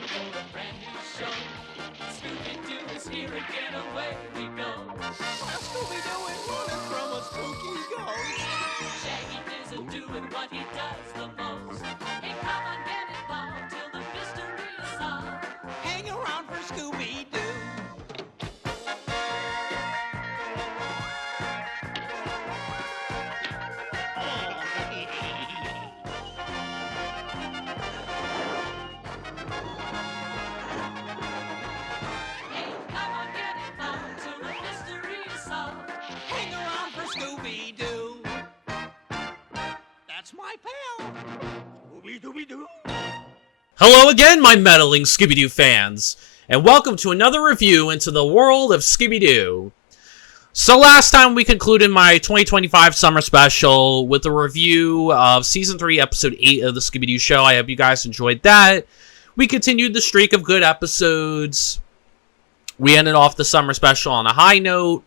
for a brand new show. Scooby Doo is here again, away we go. Scooby Doo is running from a spooky ghost. Shaggy isn't doing what he does the most. Hey, come on, get involved till the mystery is solved. Hang around for Scooby Doo. Hey, come on, get involved till the mystery is solved. Hang around for Scooby Doo. That's my pal. Scooby Dooby Doo. Hello again, my meddling Scooby-Doo fans, and welcome to another review into the world of Scooby-Doo. So last time we concluded my 2025 summer special with a review of Season 3, Episode 8 of the Scooby Doo Show. I hope you guys enjoyed that. We continued the streak of good episodes. We ended off the summer special on a high note.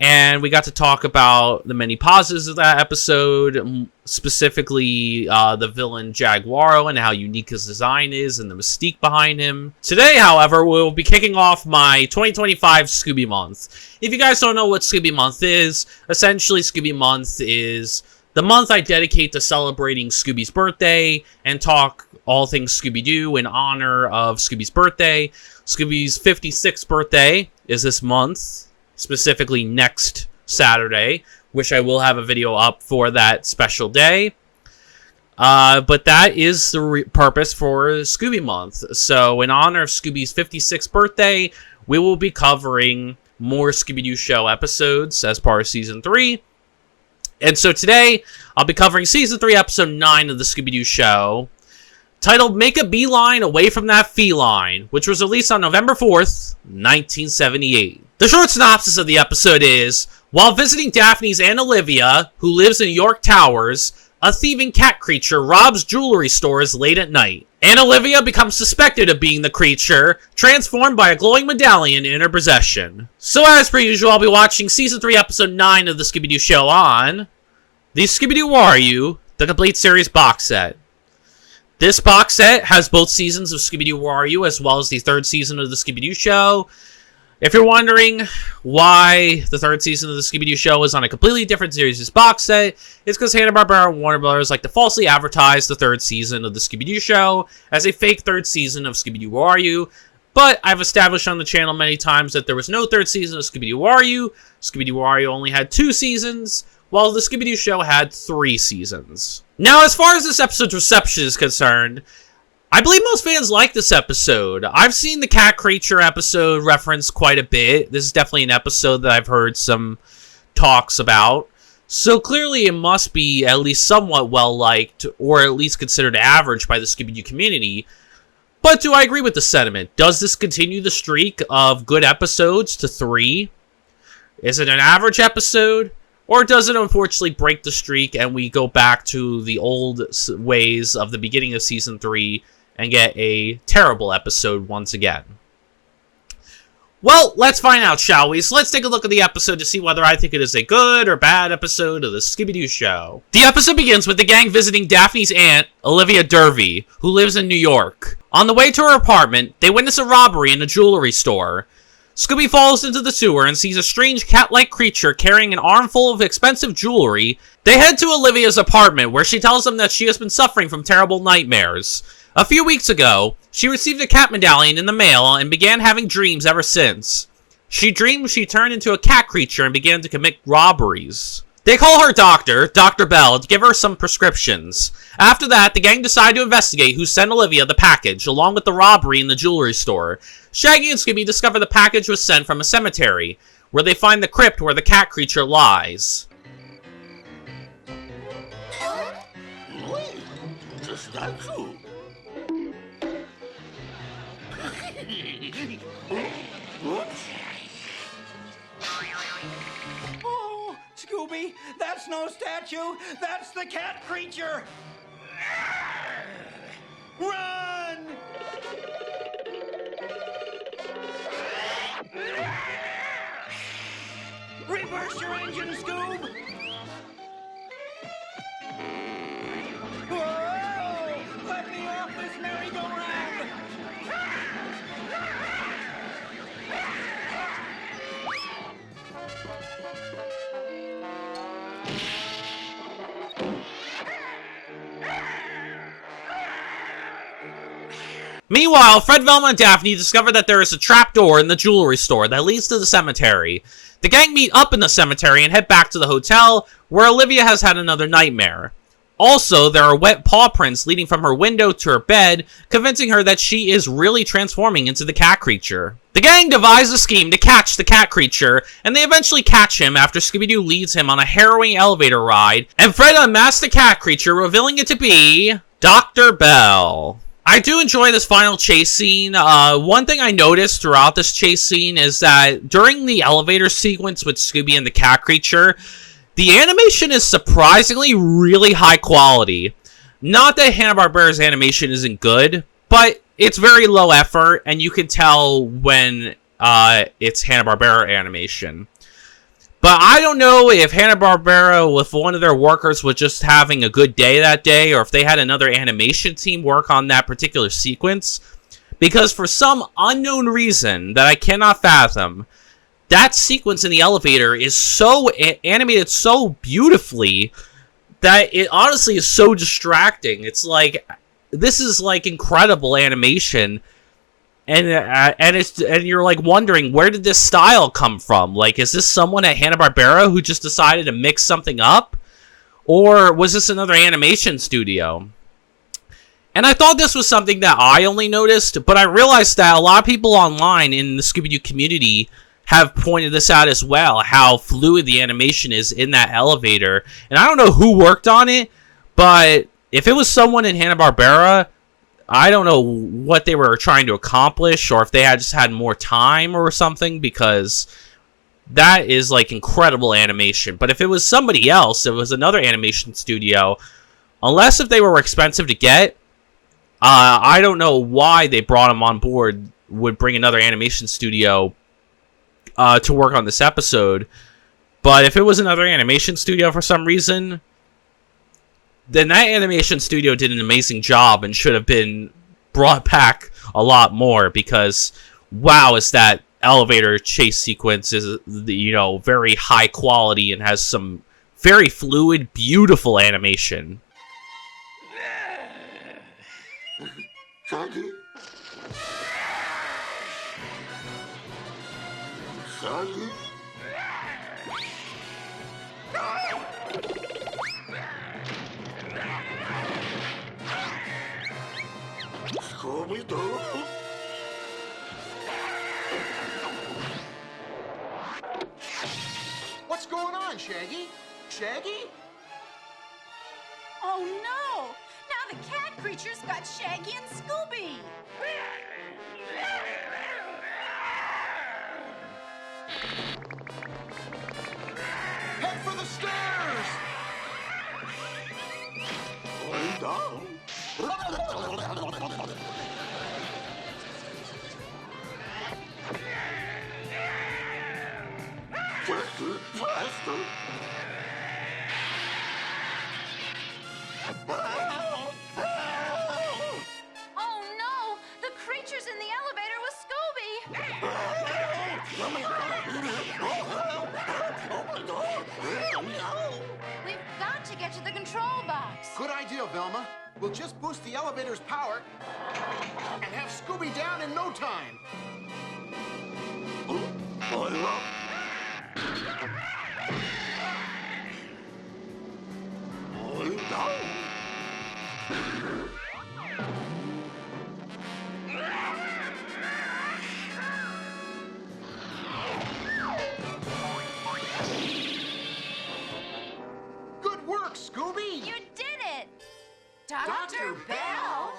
And we got to talk about the many positives of that episode, specifically the villain Jaguaro and how unique his design is and the mystique behind him. Today, however, we'll be kicking off my 2025 Scooby Month. If you guys don't know what Scooby Month is, essentially Scooby Month is the month I dedicate to celebrating Scooby's birthday and talk all things Scooby-Doo in honor of Scooby's birthday. Scooby's 56th birthday is this month. Specifically next Saturday, which I will have a video up for that special day. But that is the purpose for Scooby Month. So in honor of Scooby's 56th birthday, we will be covering more Scooby Doo Show episodes as part of Season 3. And so today, I'll be covering Season 3, Episode 9 of the Scooby Doo Show, titled Make a Beeline Away from That Feline, which was released on November 4th, 1978. The short synopsis of the episode is, while visiting Daphne's Aunt Olivia, who lives in York Towers, a thieving cat creature robs jewelry stores late at night. Aunt Olivia becomes suspected of being the creature, transformed by a glowing medallion in her possession. So as per usual, I'll be watching Season 3, Episode 9 of the Scooby Doo Show on the Scooby Doo Wario, the complete series box set. This box set has both seasons of Scooby Doo Wario as well as the third season of the Scooby Doo Show. If you're wondering why the third season of the Scooby Doo Show is on a completely different series' box set, it's because Hanna-Barbera and Warner Bros. Like to falsely advertise the third season of the Scooby Doo Show as a fake third season of Scooby Doo Wario. But I've established on the channel many times that there was no third season of Scooby Doo Wario. Scooby Doo Wario only had 2 seasons, while the Scooby Doo Show had 3 seasons. Now, as far as this episode's reception is concerned, I believe most fans like this episode. I've seen the cat creature episode referenced quite a bit. This is definitely an episode that I've heard some talks about. So clearly it must be at least somewhat well-liked, or at least considered average by the Scooby-Doo community. But do I agree with the sentiment? Does this continue the streak of good episodes to 3? Is it an average episode? Or does it unfortunately break the streak and we go back to the old ways of the beginning of Season 3 and get a terrible episode once again? Well, let's find out, shall we? So let's take a look at the episode to see whether I think it is a good or bad episode of the Scooby Doo Show. The episode begins with the gang visiting Daphne's aunt, Olivia Dervey, who lives in New York. On the way to her apartment, they witness a robbery in a jewelry store. Scooby falls into the sewer and sees a strange cat-like creature carrying an armful of expensive jewelry. They head to Olivia's apartment, where she tells them that she has been suffering from terrible nightmares. A few weeks ago, she received a cat medallion in the mail and began having dreams ever since. She dreamed she turned into a cat creature and began to commit robberies. They call her doctor, Dr. Bell, to give her some prescriptions. After that, the gang decide to investigate who sent Olivia the package, along with the robbery in the jewelry store. Shaggy and Scooby discover the package was sent from a cemetery, where they find the crypt where the cat creature lies. The statue. Oh, Scooby, that's no statue. That's the cat creature. Run! Reverse your engine, Scoob! Whoa! Let me off this merry-go-round! Meanwhile, Fred, Velma, and Daphne discover that there is a trapdoor in the jewelry store that leads to the cemetery. The gang meet up in the cemetery and head back to the hotel, where Olivia has had another nightmare. Also, there are wet paw prints leading from her window to her bed, convincing her that she is really transforming into the cat creature. The gang devises a scheme to catch the cat creature, and they eventually catch him after Scooby-Doo leads him on a harrowing elevator ride, and Fred unmasks the cat creature, revealing it to be Dr. Bell. I do enjoy this final chase scene. One thing I noticed throughout this chase scene is that during the elevator sequence with Scooby and the cat creature, the animation is surprisingly really high quality. Not that Hanna-Barbera's animation isn't good, but it's very low effort, and you can tell when it's Hanna-Barbera animation. But I don't know if Hanna-Barbera, with one of their workers, was just having a good day that day, or if they had another animation team work on that particular sequence. Because for some unknown reason that I cannot fathom, that sequence in the elevator is so animated so beautifully that it honestly is so distracting. It's like, this is like incredible animation. And you're like wondering, where did this style come from? Like, is this someone at Hanna-Barbera who just decided to mix something up? Or was this another animation studio? And I thought this was something that I only noticed, but I realized that a lot of people online in the Scooby-Doo community have pointed this out as well, how fluid the animation is in that elevator. And I don't know who worked on it, but if it was someone in Hanna-Barbera, I don't know what they were trying to accomplish, or if they had just had more time or something, because that is like incredible animation. But if it was somebody else, if it was another animation studio, unless if they were expensive to get, I don't know why they brought them on board, would bring another animation studio to work on this episode. But if it was another animation studio for some reason, then that animation studio did an amazing job and should have been brought back a lot more, because wow, is that elevator chase sequence is, you know, very high quality and has some very fluid, beautiful animation. Shaggy? Shaggy? Scooby Doo? What's going on, Shaggy? Shaggy? Oh no! Now the cat creature's got Shaggy and Scooby! Head for the stairs! Going down. Faster, faster. Oh no! The creature's in the elevator with Scooby! We've got to get to the control box! Good idea, Velma. We'll just boost the elevator's power and have Scooby down in no time. Going down. Good work, Scooby! You did it! Dr. Bell?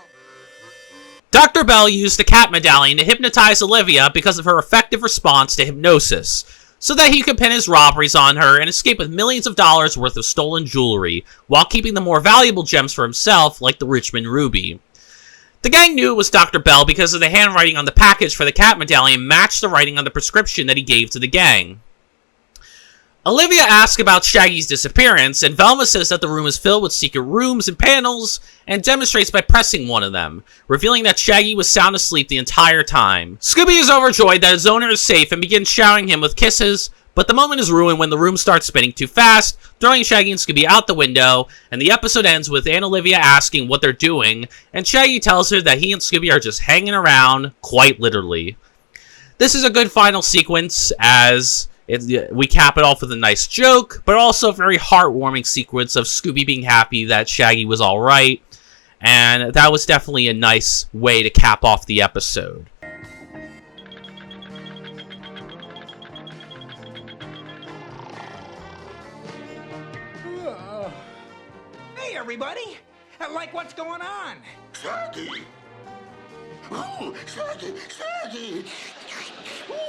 Dr. Bell used the cat medallion to hypnotize Olivia because of her effective response to hypnosis, so that he could pin his robberies on her and escape with millions of dollars worth of stolen jewelry, while keeping the more valuable gems for himself, like the Richmond Ruby. The gang knew it was Dr. Bell because of the handwriting on the package for the cat medallion matched the writing on the prescription that he gave to the gang. Olivia asks about Shaggy's disappearance, and Velma says that the room is filled with secret rooms and panels, and demonstrates by pressing one of them, revealing that Shaggy was sound asleep the entire time. Scooby is overjoyed that his owner is safe and begins showering him with kisses, But the moment is ruined when the room starts spinning too fast, throwing Shaggy and Scooby out the window, and the episode ends with Aunt Olivia asking what they're doing, and Shaggy tells her that he and Scooby are just hanging around, quite literally. This is a good final sequence, as we cap it off with a nice joke, but also a very heartwarming sequence of Scooby being happy that Shaggy was alright, and that was definitely a nice way to cap off the episode. Hey, everybody! Like, what's going on? Shaggy! Oh, Shaggy! Shaggy!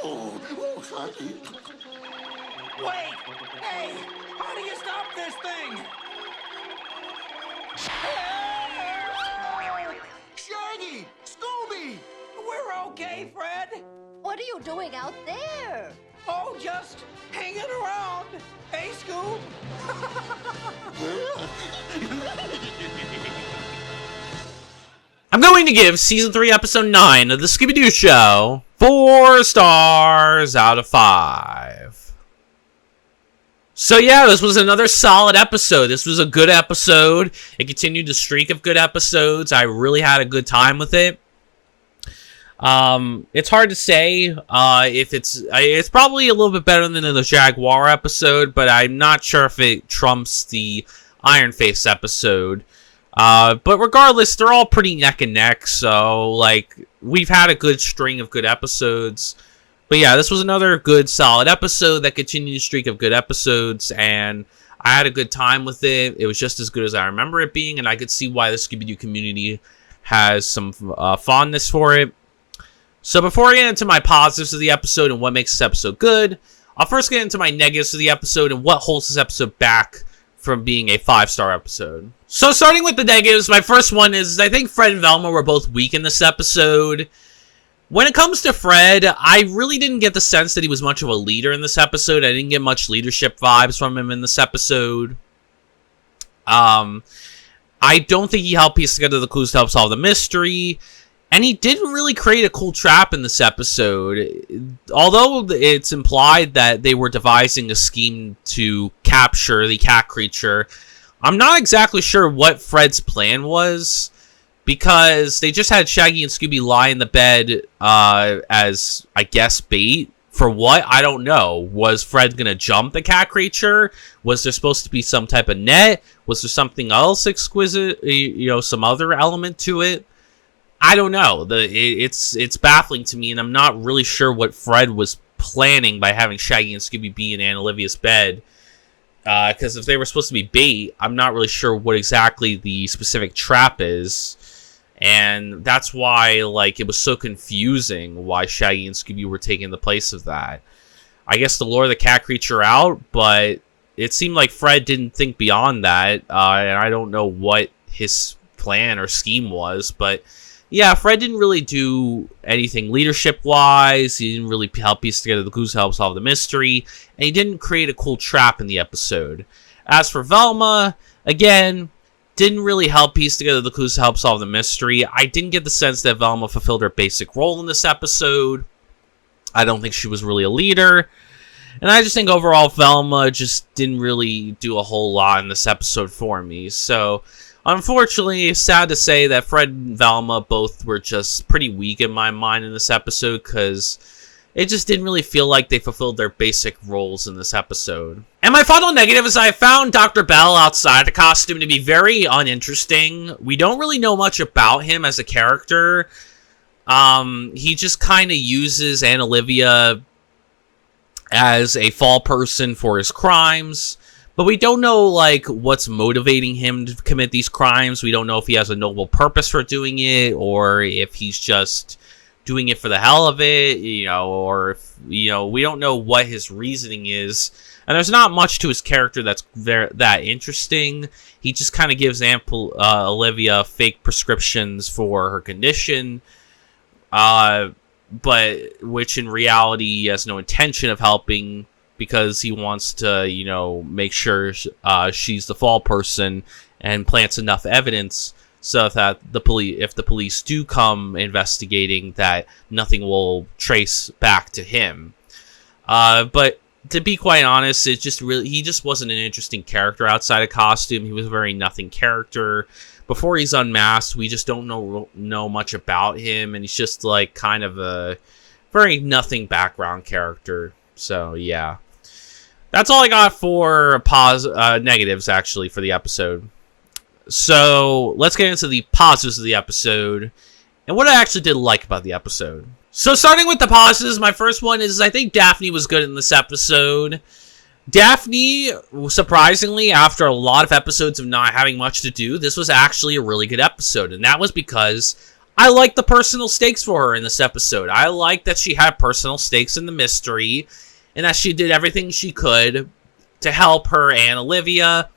Oh, Shaggy! Wait! Hey! How do you stop this thing? Shaggy! Scooby! We're okay, Fred. What are you doing out there? Oh, just hanging around. Hey, Scoob. I'm going to give Season 3, Episode 9 of the Scooby Doo Show 4 stars out of 5. So yeah, this was another solid episode. This was a good episode. It continued the streak of good episodes. I really had a good time with it. It's hard to say if it's probably a little bit better than the Jaguar episode, but I'm not sure if it trumps the Iron Face episode. But regardless, they're all pretty neck and neck, so like we've had a good string of good episodes. But yeah, this was another good solid episode that continued the streak of good episodes, and I had a good time with it. It was just as good as I remember it being, and I could see why the Scooby-Doo community has some fondness for it. So before I get into my positives of the episode and what makes this episode good, I'll first get into my negatives of the episode and what holds this episode back from being a 5-star episode. So starting with the negatives, my first one is I think Fred and Velma were both weak in this episode. When it comes to Fred, I really didn't get the sense that he was much of a leader in this episode. I didn't get much leadership vibes from him in this episode. I don't think he helped piece together the clues to help solve the mystery. And he didn't really create a cool trap in this episode. Although it's implied that they were devising a scheme to capture the cat creature, I'm not exactly sure what Fred's plan was, because they just had Shaggy and Scooby lie in the bed as, I guess, bait. For what? I don't know. Was Fred going to jump the cat creature? Was there supposed to be some type of net? Was there something else exquisite? Some other element to it? I don't know. It's baffling to me, and I'm not really sure what Fred was planning by having Shaggy and Scooby be in Aunt Olivia's bed. Because if they were supposed to be bait, I'm not really sure what exactly the specific trap is. And that's why, like, it was so confusing why Shaggy and Scooby were taking the place of that. I guess to lure the cat creature out, but it seemed like Fred didn't think beyond that. And I don't know what his plan or scheme was, but yeah, Fred didn't really do anything leadership-wise. He didn't really help piece together the clues to help solve the mystery. And he didn't create a cool trap in the episode. As for Velma, again, didn't really help piece together the clues to help solve the mystery. I didn't get the sense that Velma fulfilled her basic role in this episode. I don't think she was really a leader. And I just think overall Velma just didn't really do a whole lot in this episode for me. So unfortunately, sad to say that Fred and Velma both were just pretty weak in my mind in this episode, because it just didn't really feel like they fulfilled their basic roles in this episode. And my final negative is I found Dr. Bell outside the costume to be very uninteresting. We don't really know much about him as a character. He just kind of uses Aunt Olivia as a fall person for his crimes. But we don't know, like, what's motivating him to commit these crimes. We don't know if he has a noble purpose for doing it, or if he's just doing it for the hell of it, or if, we don't know what his reasoning is. And there's not much to his character that's that interesting. He just kind of gives Olivia fake prescriptions for her condition, but which in reality he has no intention of helping, because he wants to, make sure she's the fall person and plants enough evidence so that if the police do come investigating, that nothing will trace back to him. But to be quite honest, he just wasn't an interesting character outside of costume. He was a very nothing character. Before he's unmasked, we just don't know much about him, and he's just like kind of a very nothing background character. So yeah, that's all I got for negatives actually for the episode. So let's get into the positives of the episode and what I actually did like about the episode. So starting with the positives, my first one is I think Daphne was good in this episode. Daphne, surprisingly, after a lot of episodes of not having much to do, this was actually a really good episode. And that was because I liked the personal stakes for her in this episode. I liked that she had personal stakes in the mystery and that she did everything she could to help her Aunt Olivia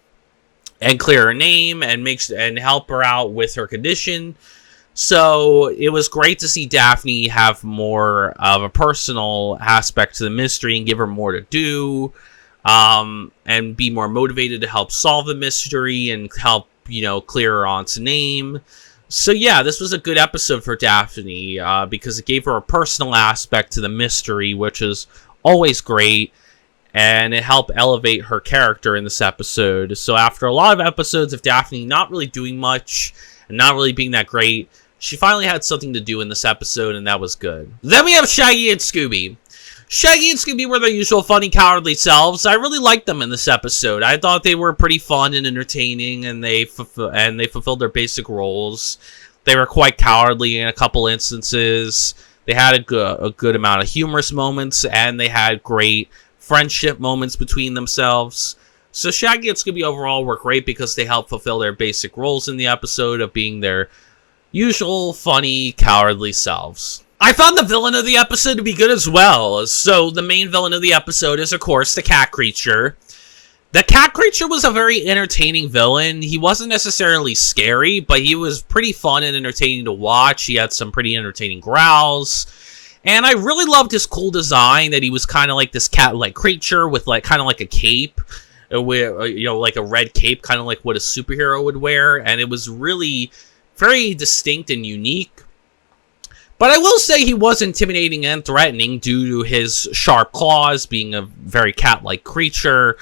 and clear her name and help her out with her condition. So it was great to see Daphne have more of a personal aspect to the mystery and give her more to do, and be more motivated to help solve the mystery and help, clear her aunt's name. So yeah, this was a good episode for Daphne, because it gave her a personal aspect to the mystery, which is always great, and it helped elevate her character in this episode. So after a lot of episodes of Daphne not really doing much and not really being that great, she finally had something to do in this episode, and that was good. Then we have Shaggy and Scooby. Shaggy and Scooby were their usual funny, cowardly selves. I really liked them in this episode. I thought they were pretty fun and entertaining, and they fulfilled their basic roles. They were quite cowardly in a couple instances. They had a good amount of humorous moments, and they had great friendship moments between themselves. So Shaggy and Scooby overall were great because they helped fulfill their basic roles in the episode of being their usual funny, cowardly selves. I found the villain of the episode to be good as well. So the main villain of the episode is, of course, the cat creature. The cat creature was a very entertaining villain. He wasn't necessarily scary, but he was pretty fun and entertaining to watch. He had some pretty entertaining growls. And I really loved his cool design, that he was kind of like this cat-like creature with kind of like a cape. Like a red cape, kind of like what a superhero would wear. And it was really very distinct and unique. But I will say he was intimidating and threatening due to his sharp claws, being a very cat-like creature.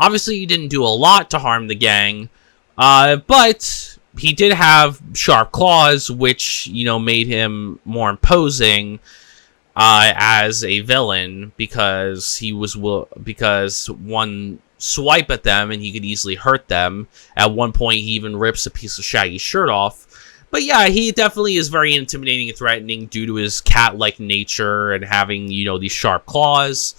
Obviously, he didn't do a lot to harm the gang, but he did have sharp claws, which, made him more imposing as a villain, because because one swipe at them and he could easily hurt them. At one point, he even rips a piece of Shaggy's shirt off. But yeah, he definitely is very intimidating and threatening due to his cat-like nature and having, these sharp claws.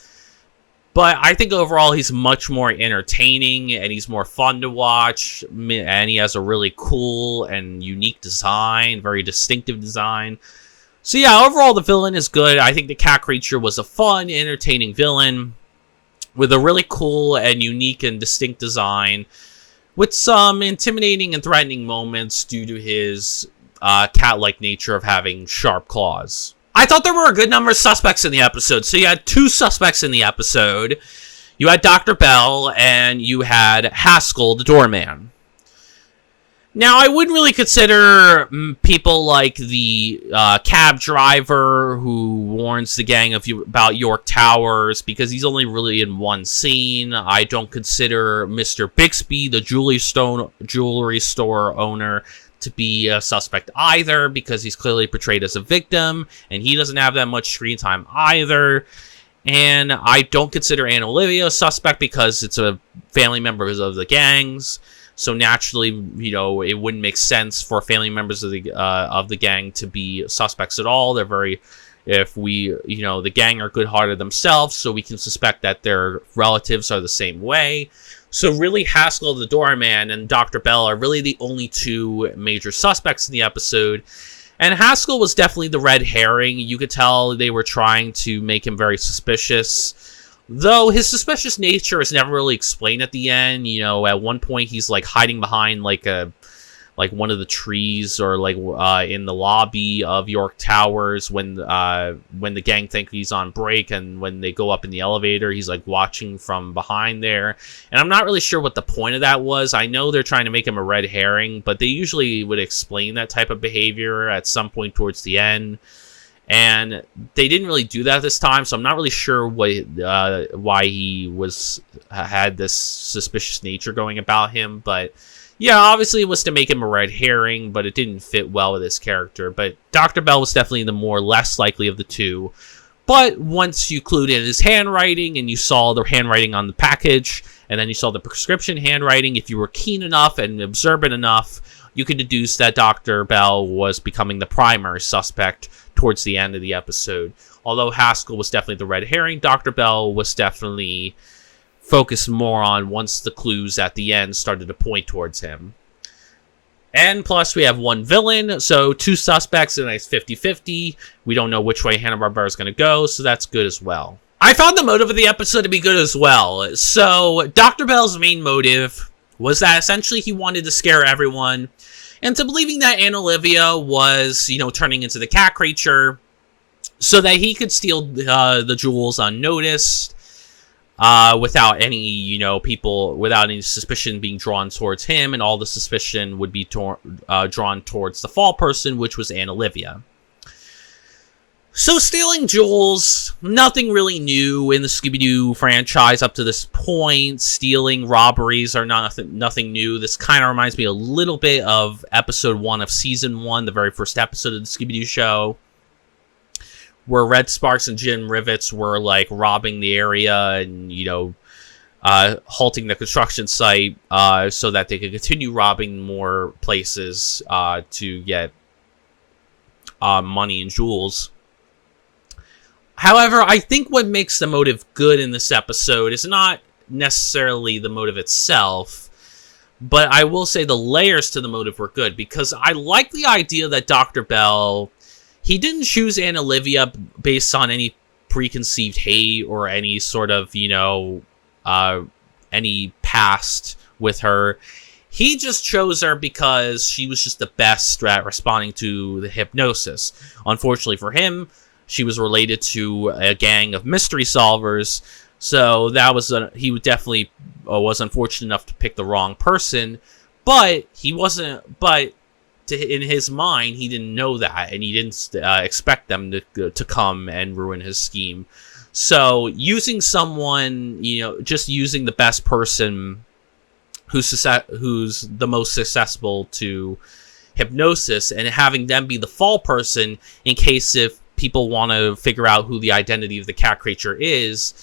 But I think overall he's much more entertaining and he's more fun to watch. And he has a really cool and unique design, very distinctive design. So yeah, overall the villain is good. I think the cat creature was a fun, entertaining villain with a really cool and unique and distinct design, with some intimidating and threatening moments due to his cat-like nature of having sharp claws. I thought there were a good number of suspects in the episode. So you had two suspects in the episode. You had Dr. Bell and you had Haskell, the doorman. Now, I wouldn't really consider people like the cab driver who warns the gang about York Towers, because he's only really in one scene. I don't consider Mr. Bixby, the jewelry store owner, to be a suspect either, because he's clearly portrayed as a victim, and he doesn't have that much screen time either. And I don't consider Aunt Olivia a suspect because it's a family member of the gangs. So naturally, it wouldn't make sense for family members of the gang to be suspects at all. They're the gang are good-hearted themselves, so we can suspect that their relatives are the same way. So really, Haskell the doorman and Dr. Bell are really the only two major suspects in the episode. And Haskell was definitely the red herring. You could tell they were trying to make him very suspicious, though his suspicious nature is never really explained at the end. At one point he's hiding behind one of the trees, or in the lobby of York Towers when the gang think he's on break, and when they go up in the elevator, he's watching from behind there. And I'm not really sure what the point of that was. I know they're trying to make him a red herring, but they usually would explain that type of behavior at some point towards the end. And they didn't really do that this time, so I'm not really sure why he had this suspicious nature going about him. But yeah, obviously it was to make him a red herring, but it didn't fit well with his character. But Dr. Bell was definitely the more less likely of the two. But once you clued in his handwriting and you saw the handwriting on the package, and then you saw the prescription handwriting, if you were keen enough and observant enough, you could deduce that Dr. Bell was becoming the primary suspect towards the end of the episode. Although Haskell was definitely the red herring, Dr. Bell was definitely focused more on once the clues at the end started to point towards him. And plus, we have one villain, so 2 suspects, and it's 50-50. We don't know which way Hanna-Barbera is going to go, so that's good as well. I found the motive of the episode to be good as well. So, Dr. Bell's main motive was that essentially he wanted to scare everyone into believing that Aunt Olivia was, turning into the cat creature so that he could steal the jewels unnoticed without any, without any suspicion being drawn towards him, and all the suspicion would be drawn towards the fall person, which was Aunt Olivia. So stealing jewels, nothing really new in the Scooby-Doo franchise up to this point. Stealing robberies are nothing new. This kind of reminds me a little bit of episode 1 of season 1, the very first episode of the Scooby Doo Show, where Red Sparks and Jim Rivets were like robbing the area and, halting the construction site so that they could continue robbing more places to get money and jewels. However, I think what makes the motive good in this episode is not necessarily the motive itself, but I will say the layers to the motive were good, because I like the idea that Dr. Bell, he didn't choose Aunt Olivia based on any preconceived hate or any sort of, any past with her. He just chose her because she was just the best at responding to the hypnosis. Unfortunately for him, she was related to a gang of mystery solvers, so that was he definitely was unfortunate enough to pick the wrong person. But he wasn't. But in his mind, he didn't know that, and he didn't expect them to come and ruin his scheme. So using someone, just using the best person who's the most susceptible to hypnosis, and having them be the fall person in case if people want to figure out who the identity of the cat creature is,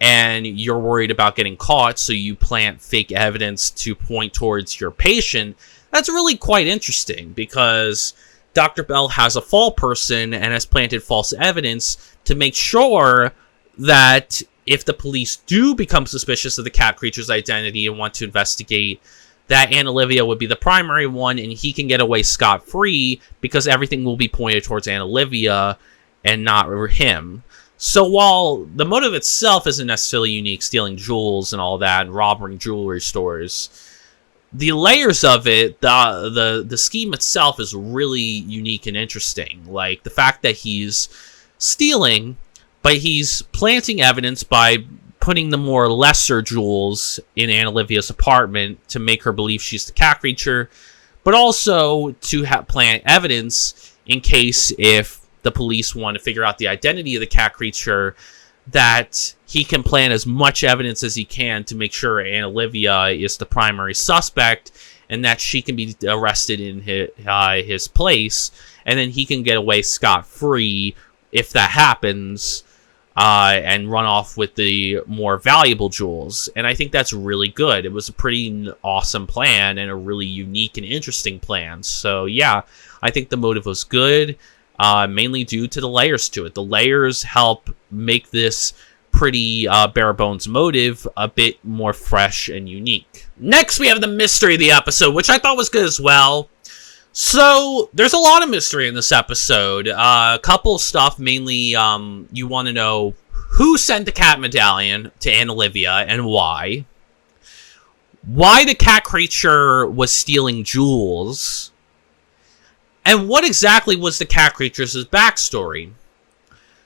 and you're worried about getting caught, so you plant fake evidence to point towards your patient. That's really quite interesting, because Dr. Bell has a fall person and has planted false evidence to make sure that if the police do become suspicious of the cat creature's identity and want to investigate, that Aunt Olivia would be the primary one, and he can get away scot-free because everything will be pointed towards Aunt Olivia and not him. So while the motive itself isn't necessarily unique, stealing jewels and all that, and robbing jewelry stores, the layers of it, the scheme itself is really unique and interesting. Like the fact that he's stealing, but he's planting evidence by putting the more lesser jewels in Aunt Olivia's apartment to make her believe she's the cat creature, but also to plant evidence in case if the police want to figure out the identity of the cat creature, that he can plant as much evidence as he can to make sure Aunt Olivia is the primary suspect and that she can be arrested in his place, and then he can get away scot-free if that happens, and run off with the more valuable jewels. And I think that's really good. It was a pretty awesome plan and a really unique and interesting plan. So yeah, I think the motive was good, mainly due to the layers to it. The layers help make this pretty bare bones motive a bit more fresh and unique. Next, we have the mystery of the episode, which I thought was good as well. So, there's a lot of mystery in this episode. A couple of stuff, mainly, you want to know who sent the cat medallion to Aunt Olivia and why. Why the cat creature was stealing jewels. And what exactly was the cat creature's backstory.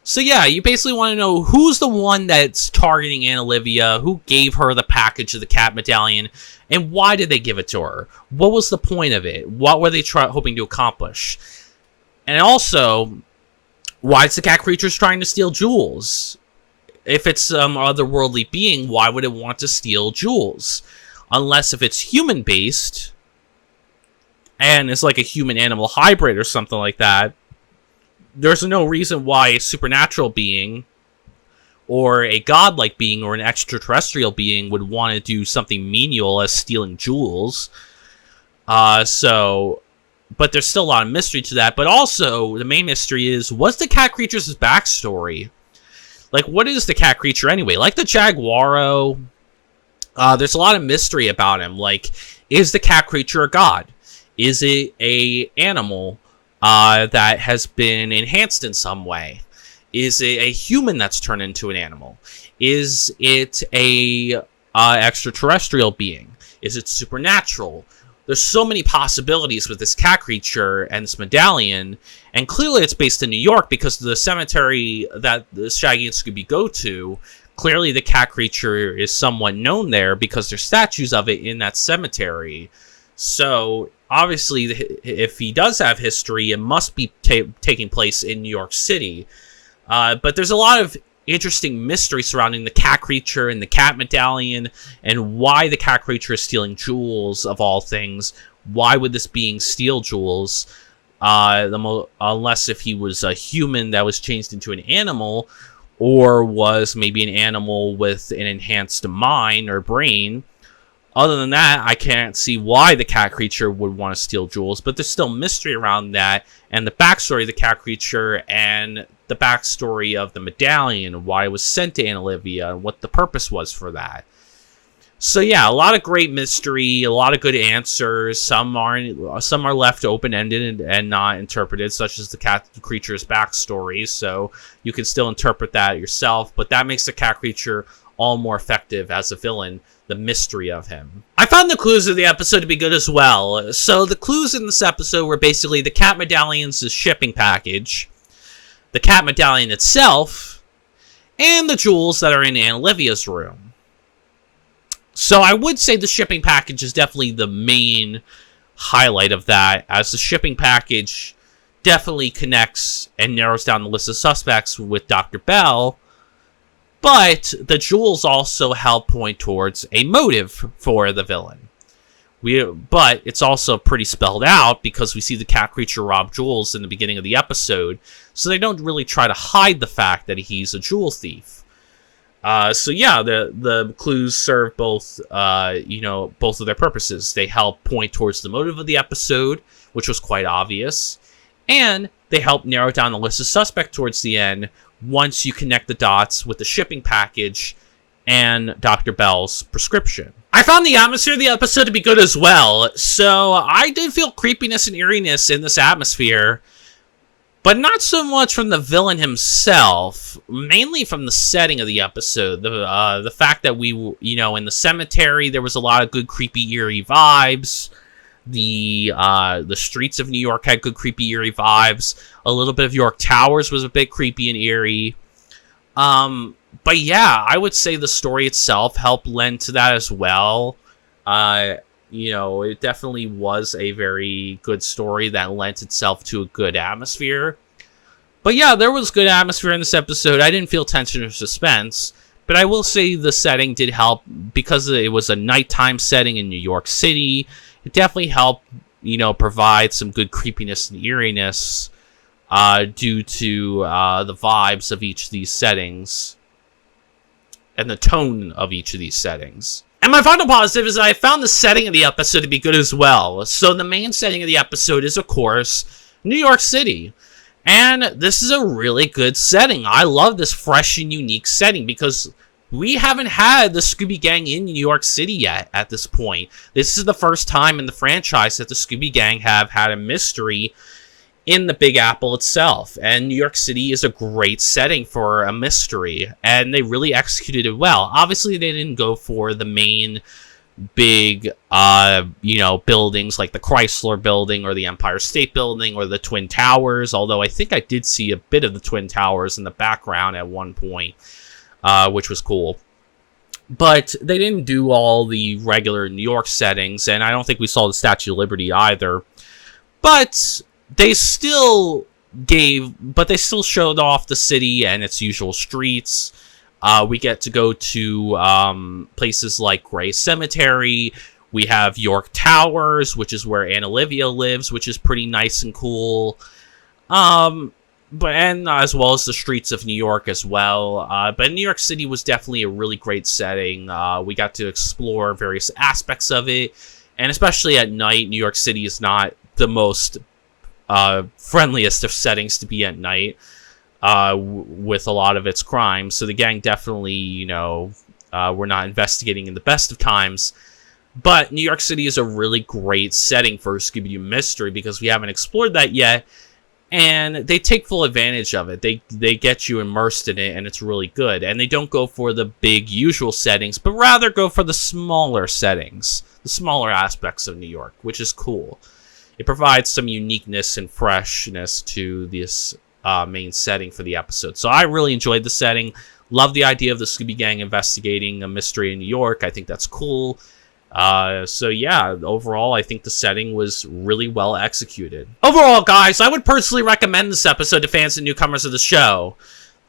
So yeah, you basically want to know who's the one that's targeting Aunt Olivia, who gave her the package of the cat medallion, and why did they give it to her? What was the point of it? What were they hoping to accomplish? And also, Why is the cat creature trying to steal jewels? If it's some otherworldly being, why would it want to steal jewels? Unless if it's human-based, and it's like a human-animal hybrid or something like that, there's no reason why a supernatural being, or a godlike being, or an extraterrestrial being would want to do something menial as stealing jewels. But there's still a lot of mystery to that. But also, the main mystery is, what's the cat creature's backstory? Like, what is the cat creature anyway? Like the Jaguaro, there's a lot of mystery about him. Like, is the cat creature a god? Is it a animal that has been enhanced in some way? Is it a human that's turned into an animal? Is it a extraterrestrial being? Is it supernatural? There's so many possibilities with this cat creature and this medallion, and clearly it's based in New York because the cemetery that the Shaggy and Scooby go to, clearly the cat creature is somewhat known there because there's statues of it in that cemetery. So, obviously, if he does have history, it must be taking place in New York City. But there's a lot of interesting mystery surrounding the cat creature and the cat medallion, and why the cat creature is stealing jewels, of all things. Why would this being steal jewels? Unless if he was a human that was changed into an animal, or was maybe an animal with an enhanced mind or brain. Other than that, I can't see why the cat creature would want to steal jewels, but there's still mystery around that, and the backstory of the cat creature, and the backstory of the medallion, why it was sent to Aunt Olivia, and what the purpose was for that. So yeah, a lot of great mystery, a lot of good answers. Some are left open-ended and not interpreted, such as the cat creature's backstory, so you can still interpret that yourself, but that makes the cat creature all more effective as a villain, the mystery of him. I found the clues of the episode to be good as well. So the clues in this episode were basically the cat medallion's shipping package, the cat medallion itself, and the jewels that are in Aunt Olivia's room. So I would say the shipping package is definitely the main highlight of that, as the shipping package definitely connects and narrows down the list of suspects with Dr. Bell, but the jewels also help point towards a motive for the villain. But it's also pretty spelled out because we see the cat creature rob jewels in the beginning of the episode, so they don't really try to hide the fact that he's a jewel thief. So yeah, the clues serve both of their purposes. They help point towards the motive of the episode, which was quite obvious, and they help narrow down the list of suspects towards the end once you connect the dots with the shipping package and Dr. Bell's prescription. I found the atmosphere of the episode to be good as well, so I did feel creepiness and eeriness in this atmosphere, but not so much from the villain himself, mainly from the setting of the episode. The fact that we, in the cemetery, there was a lot of good, creepy, eerie vibes. The streets of New York had good, creepy, eerie vibes. A little bit of York Towers was a bit creepy and eerie. But yeah, I would say the story itself helped lend to that as well. It definitely was a very good story that lent itself to a good atmosphere. But yeah, there was good atmosphere in this episode. I didn't feel tension or suspense, but I will say the setting did help because it was a nighttime setting in New York City. It definitely helped, provide some good creepiness and eeriness due to the vibes of each of these settings and the tone of each of these settings. And my final positive is that I found the setting of the episode to be good as well. So the main setting of the episode is, of course, New York City. And this is a really good setting. I love this fresh and unique setting because we haven't had the Scooby Gang in New York City yet at this point. This is the first time in the franchise that the Scooby Gang have had a mystery in the Big Apple itself. And New York City is a great setting for a mystery, and they really executed it well. Obviously, they didn't go for the main big, buildings like the Chrysler Building or the Empire State Building or the Twin Towers, although I think I did see a bit of the Twin Towers in the background at one point, which was cool. But they didn't do all the regular New York settings, and I don't think we saw the Statue of Liberty either. But they still but they still showed off the city and its usual streets. We get to go to places like Gray Cemetery. We have York Towers, which is where Aunt Olivia lives, which is pretty nice and cool. And as well as the streets of New York as well. But New York City was definitely a really great setting. We got to explore various aspects of it. And especially at night, New York City is not the most friendliest of settings to be at night with a lot of its crimes. So the gang definitely, we're not investigating in the best of times. But New York City is a really great setting for a Scooby Doo mystery because we haven't explored that yet. And they take full advantage of it. They get you immersed in it, and it's really good. And they don't go for the big usual settings, but rather go for the smaller settings, the smaller aspects of New York, which is cool. It provides some uniqueness and freshness to this main setting for the episode. So I really enjoyed the setting. Love the idea of the Scooby Gang investigating a mystery in New York. I think that's cool. So yeah, overall, I think the setting was really well executed. Overall, guys, I would personally recommend this episode to fans and newcomers of the show.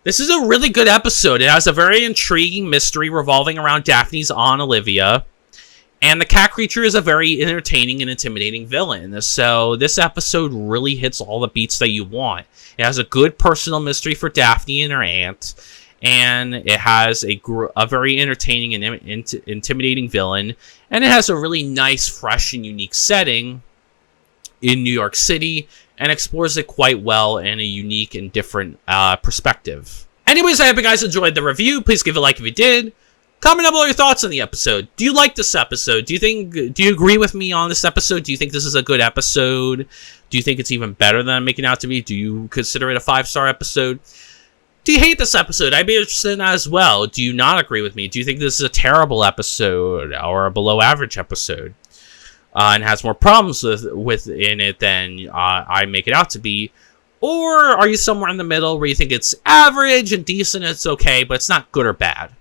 This is a really good episode. It has a very intriguing mystery revolving around Daphne's Aunt Olivia. And the cat creature is a very entertaining and intimidating villain. So this episode really hits all the beats that you want. It has a good personal mystery for Daphne and her aunt. And it has a very entertaining and intimidating villain. And it has a really nice, fresh, and unique setting in New York City. And explores it quite well in a unique and different perspective. Anyways, I hope you guys enjoyed the review. Please give it a like if you did. Comment down below your thoughts on the episode. Do you like this episode? Do you agree with me on this episode? Do you think this is a good episode? Do you think it's even better than I'm making it out to be? Do you consider it a 5-star episode? Do you hate this episode? I'd be interested in that as well. Do you not agree with me? Do you think this is a terrible episode or a below average episode? And has more problems within it than I make it out to be? Or are you somewhere in the middle where you think it's average and decent, it's okay, but it's not good or bad?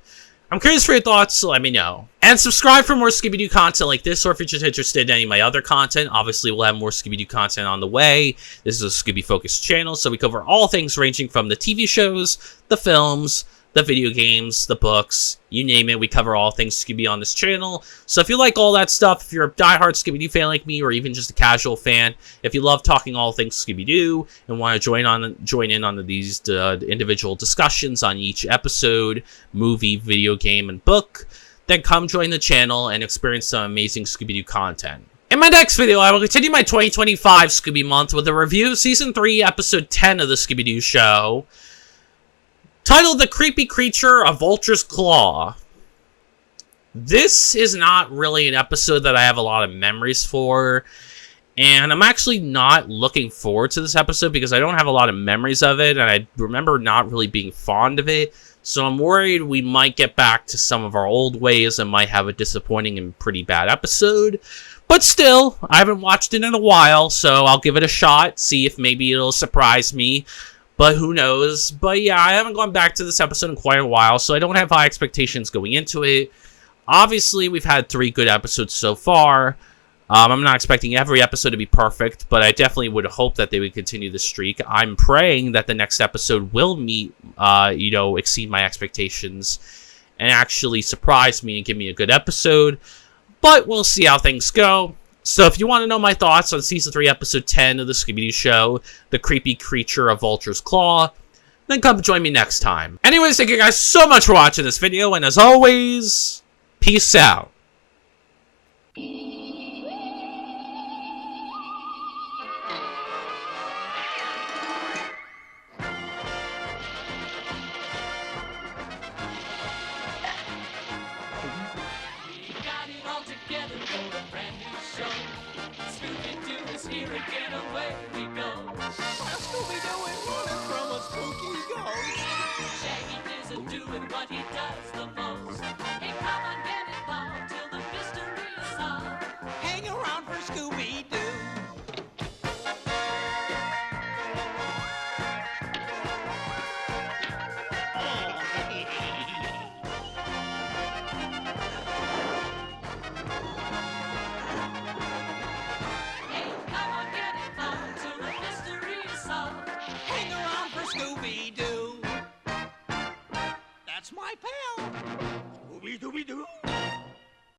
I'm curious for your thoughts, so let me know. And subscribe for more Scooby Doo content like this, or if you're just interested in any of my other content, obviously we'll have more Scooby Doo content on the way. This is a Scooby-focused channel, so we cover all things ranging from the TV shows, the films, the video games, the books, you name it. We cover all things Scooby on this channel. So if you like all that stuff, if you're a diehard Scooby Doo fan like me, or even just a casual fan, if you love talking all things Scooby Doo and want to join in on these individual discussions on each episode, movie, video game, and book, then come join the channel and experience some amazing Scooby Doo content. In my next video, I will continue my 2025 Scooby Month with a review of Season 3, Episode 10 of the Scooby Doo Show, titled The Creepy Creature, A Vulture's Claw. This is not really an episode that I have a lot of memories for, and I'm actually not looking forward to this episode because I don't have a lot of memories of it, and I remember not really being fond of it, so I'm worried we might get back to some of our old ways and might have a disappointing and pretty bad episode. But still, I haven't watched it in a while, so I'll give it a shot, see if maybe it'll surprise me. But who knows? But yeah, I haven't gone back to this episode in quite a while, so I don't have high expectations going into it. Obviously, we've had 3 good episodes so far. I'm not expecting every episode to be perfect, but I definitely would hope that they would continue the streak. I'm praying that the next episode will meet, exceed my expectations and actually surprise me and give me a good episode. But we'll see how things go. So if you want to know my thoughts on Season 3, Episode 10 of the Scooby Doo Show, The Creepy Creature, A Vulture's Claw, then come join me next time. Anyways, thank you guys so much for watching this video, and as always, peace out. Got it all together for a brand new show. Scooby Doo is here again, away we go. Scooby Doo is running from a spooky ghost. Shaggy isn't doing what he does the most. Hey, come on, get involved till the mystery is solved. Hang around for Scooby Doo. Hey, come on, get involved till the mystery is solved. my pal. Scooby Dooby Doo.